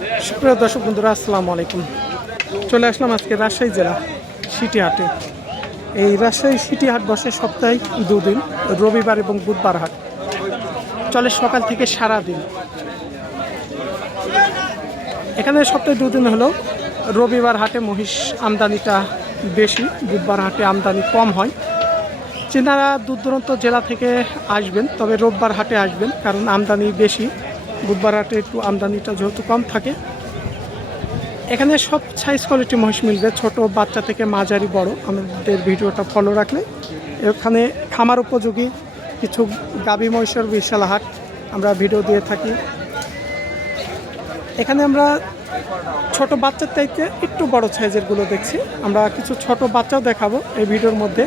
সুপ্রিয় দর্শক বন্ধুরা, আসসালামু আলাইকুম। চলে আসলাম আজকে রাজশাহী জেলা সিটি হাটে। এই রাজশাহী সিটি হাট বসে সপ্তাহে দুদিন, রবিবার এবং বুধবার হাট। চলে সকাল থেকে সারা দিন এখানে সপ্তাহে দুদিন হলো রবিবার হাটে মহিষ আমদানিটা বেশি, বুধবার হাটে আমদানি কম হয়। চেনারা দূর দূরান্ত জেলা থেকে আসবেন, তবে রোববার হাটে আসবেন, কারণ আমদানি বেশি। বুধবার হাটে একটু আমদানিটা যেহেতু কম থাকে, এখানে সব সাইজ কোয়ালিটি মহিষ মিলবে, ছোট, বাচ্চা থেকে মাঝারি, বড়। আমাদের ভিডিওটা ফলো রাখলে। এখানে খামার উপযোগী কিছু গাবি মহিষের বিশাল হাট আমরা ভিডিও দিয়ে থাকি। এখানে আমরা ছোট বাচ্চার চাইতে একটু বড় সাইজেরগুলো দেখছি। আমরা কিছু ছোট বাচ্চাও দেখাবো এই ভিডিওর মধ্যে।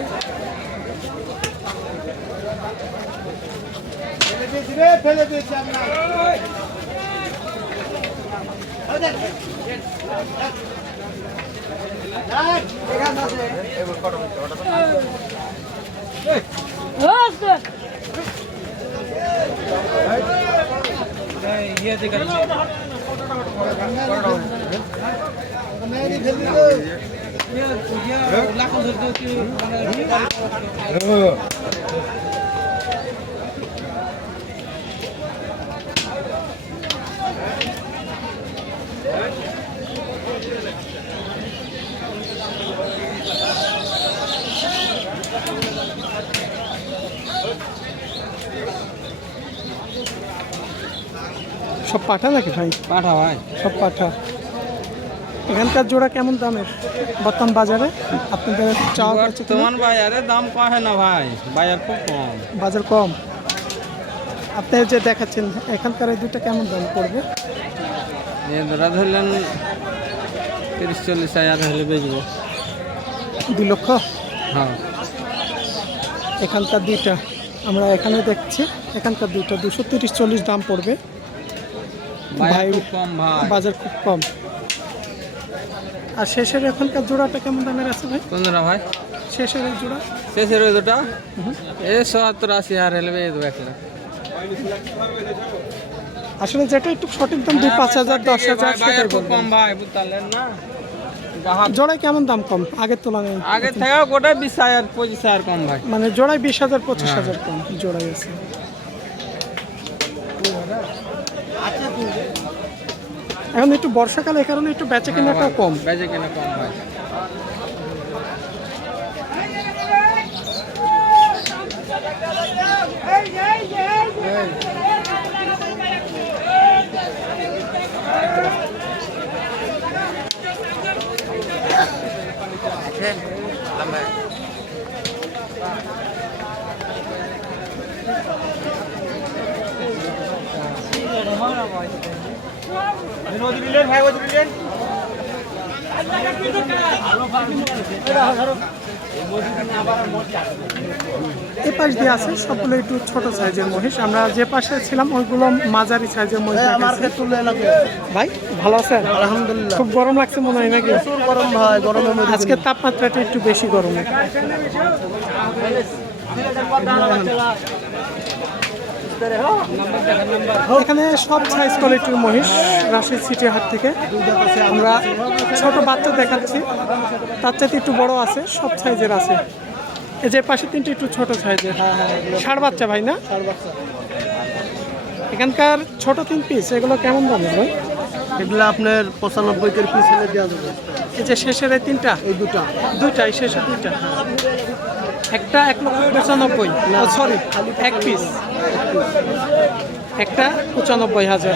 ছিঁড়ে ফেলে দিয়েছি লাখ সব পাঠা নাকি ভাই? পাঠা ভাই। সব পাঠা। এখানকার জোড়া কেমন দামের? বর্তমান বাজারে? আপনাদের চাওয়া তোমার বাজারে দাম কমে না ভাই বাজার খুব কম। বাজার কম। আপনি যে দেখাচ্ছেন এখানকার এই দুটো কেমন দাম পড়বে? ধরা ধরলেন তিরিশ চল্লিশ হাজার হলে বেচবো। দু লক্ষ? হ্যাঁ। এখানকার দুইটা। আমরা এখানে দেখছি এখানকার দুটো দুশো তিরিশ চল্লিশ দাম পড়বে। বাজার ভাই খুব কম বাজার খুব কম। আর শেষের এখানকার জোড়াটা কেমন দামের আছে ভাই? কোন ধরা ভাই? শেষের এই জোড়া? শেষের ওই দুটা এ সত্তর আশি হাজার হলে বেচে দেবো একটা আসলে যেটা একটু সঠিক দাম দুই পাঁচ হাজার দশ হাজার কম ভাই বুঝতেন না? জোড়ায় কেমন দাম কম আগের তুলনায় আগে থেকে গোটা বিশ হাজার পঁচিশ হাজার কম ভাই মানে জোড়ায় বিশ হাজার পঁচিশ হাজার কম জোড়ায় আছে এখন একটু বর্ষাকাল এই কারণে একটু বেচা কেনাটা কম বেচে কিনা কম ভাই হ্যাঁ। দেখেন আমরা ভাই দিলেন এ পাশ দিয়ে আছে সবগুলো একটু ছোট সাইজের মহিষ। আমরা যে পাশে ছিলাম ওইগুলো মাঝারি সাইজের মহিষ। ভাই ভালো আছেন? আলহামদুলিল্লাহ। খুব গরম লাগছে মনে হয় নাকি? গরম ভাই গরমের মধ্যে আজকে তাপমাত্রাটা একটু বেশি গরমে। এখানে সব সাইজ কোয়ালিটির মহিষ রাশি সিটি হাট থেকে। আমরা ছোট বাচ্চা দেখাচ্ছি তার চাইতে একটু বড় আছে সব সাইজের আছে। এই যে পাশে তিনটে একটু ছোট সাইজের ষাড় বাচ্চা ভাই না? এখানকার ছোট তিন পিস এগুলো কেমন দামের ভাই? এগুলো আপনার পঁচানব্বই পিস হলে দেওয়া যাবে। এই যে শেষের এই তিনটা? এই দুটা। দুইটা এই শেষের দুইটা একটা এক লক্ষ পঁচানব্বই সরি এক পিস একটা পঁচানব্বই হাজার।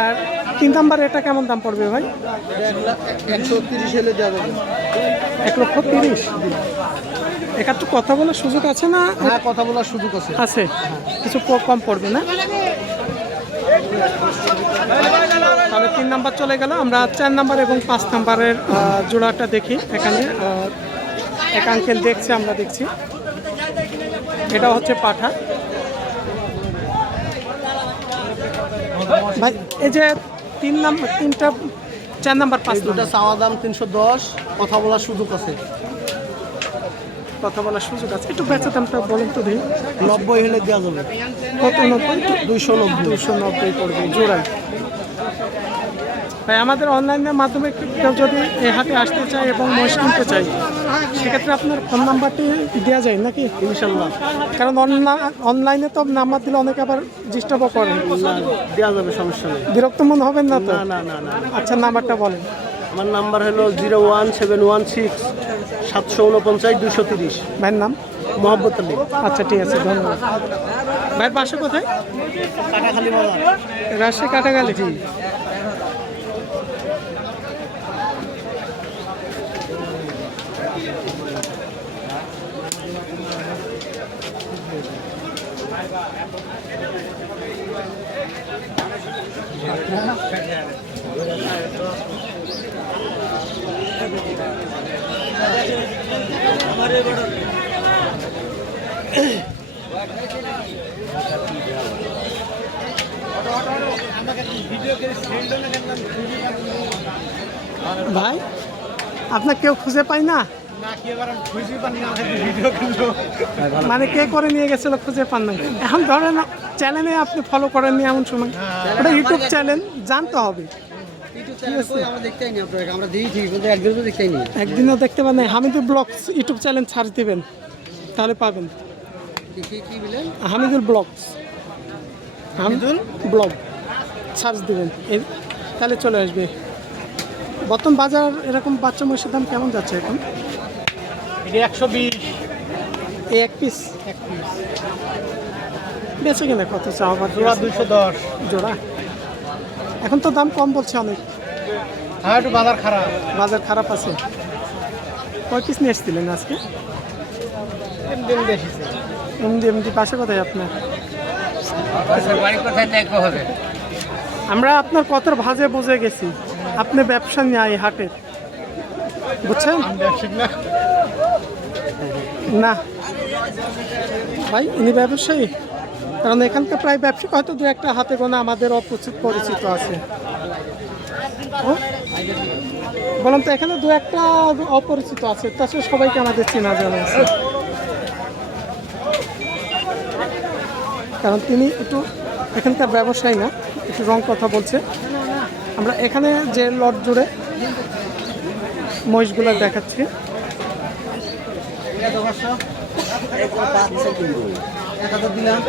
আর তিন নাম্বার এটা কেমন দাম পড়বে ভাই? একশো তিরিশ হলে যাবে এক লক্ষ তিরিশ। একার তো কথা বলার সুযোগ আছে না? হ্যাঁ কথা বলার সুযোগ আছে। আছে। কিছু কম পড়বে না? তাহলে তিন নাম্বার চলে গেল। আমরা চার নাম্বার এবং পাঁচ নাম্বারের জোড়াটা দেখি এখানে। এক আঙ্কেল দেখছে আমরা দেখছি। এটা হচ্ছে পাঠা। ভাই এই যে তিন নাম্বার তিনটা চার নাম্বার পাঁচ দুটা চাওয়া দাম তিনশো দশ কথা বলার সুযোগ আছে। কথা বলার সুযোগ আছে। একটু বেচা দামটা বলেন তো দিই নব্বই হলে দেওয়া যাবে। কত নব্বই? দুইশো নব্বই। দুশো নব্বই পড়বে জোড়ায়। ভাই আমাদের অনলাইনের মাধ্যমে কেউ যদি এই হাতে আসতে চায় এবং মহিষ কিনতে চায় সেক্ষেত্রে আপনার ফোন নাম্বারটি দেওয়া যায় নাকি? ইনশাল্লাহ কারণ অনলাইনে তো নাম্বার দিলে অনেকে আবার ডিস্টার্বও করে। দেওয়া যাবে সমস্যা নেই। বিরক্ত মনে হবেন না তো? না না না আচ্ছা নাম্বারটা বলেন। আমার নাম্বার হলো zero one seven one six সাতশো উনপঞ্চাশ দুশো তিরিশ। ভাইয়ের নাম? মোহাম্মত আলী। আচ্ছা ঠিক আছে ধন্যবাদ। ভাইয়ের বাসা কোথায়? কাটাখালী রাজশাহী কাটাগালি ভাই আপনার কেউ খুঁজে পায় না? মানে কে করে নিয়ে গেছিল খুঁজে পান না এখন ধরেন চ্যানেলে আপনি ফলো করেননি এমন সময়। ওটা ইউটিউব চ্যানেল জানতে হবে। একদিনও দেখতে পান নাই। Hamidul blogs YouTube channel search দিবেন তাহলে পাবেন। কি কি Hamidul blogs Hamidul? Blog search দিবেন। এই তাহলে চলে আসবে। বর্তমান বাজার এরকম বাচ্চা মহিষের দাম কেমন যাচ্ছে এখন? একশো বিশ। এই এক পিস? এক পিস। বেঁচে কিনা কত চাওয়া জোড়া দুশো দশ। জোড়া? এখন তো দাম কম বলছে অনেক। হ্যাঁ একটু বাজার খারাপ। বাজার খারাপ আছে। কয় পিস নিয়ে এসেছিলেন আজকে? এমডি এমডি পাশে কোথায় আপনার? আমরা আপনার কতর ভাজে বুঝে গেছি। আপনি ব্যবসা নিয়ে এই হাটের। বুঝছেন? না। ভাই ইনি ব্যবসায়ী। কারণ এখানকার প্রায় ব্যবসায়িক হয়তো দু একটা হাতে গোনা আমাদের অপরিচিত পরিচিত আছে? বললাম তো, এখানে দু একটা অপরিচিত আছে তাছাড়া সবাইকে আমাদের চেনা জানা আছে। কারণ তিনি একটু এখানকার ব্যবসায়ী না, একটু রং কথা বলছে। আমরা এখানে যে লট জুড়ে মহিষগুলো দেখাচ্ছি। দিলাম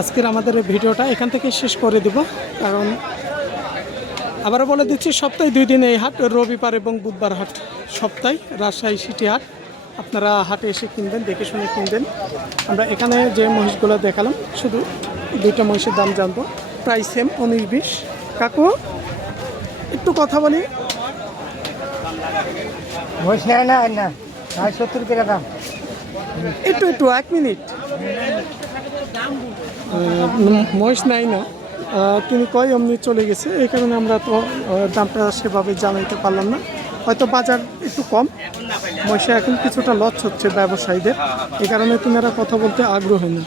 আজকের আমাদের ভিডিওটা এখান থেকে শেষ করে দেব, কারণ আবারও বলে দিচ্ছি, সপ্তাহে দুই দিন এই হাট, রবিবার এবং বুধবার হাট, সপ্তাহে রাজশাহী সিটি হাট। আপনারা হাটে এসে কিনবেন দেখে শুনে কিনবেন। আমরা এখানে যে মহিষগুলো দেখালাম শুধু দুইটা মহিষের দাম জানব। প্রাইস সেম উনিশ বিশ। কাকু একটু কথা বলি। মহিষ নেয় না না সত্তর টাকা দাম। একটু একটু এক মিনিট। মহেশ নাই না। তিনি কয় অমনি চলে গেছে? এই কারণে আমরা তো দামটা সেভাবে জানাইতে পারলাম না। হয়তো বাজার একটু কম। মহিষা এখন কিছুটা লস হচ্ছে ব্যবসায়ীদের। এ কারণে তিনারা কথা বলতে আগ্রহী না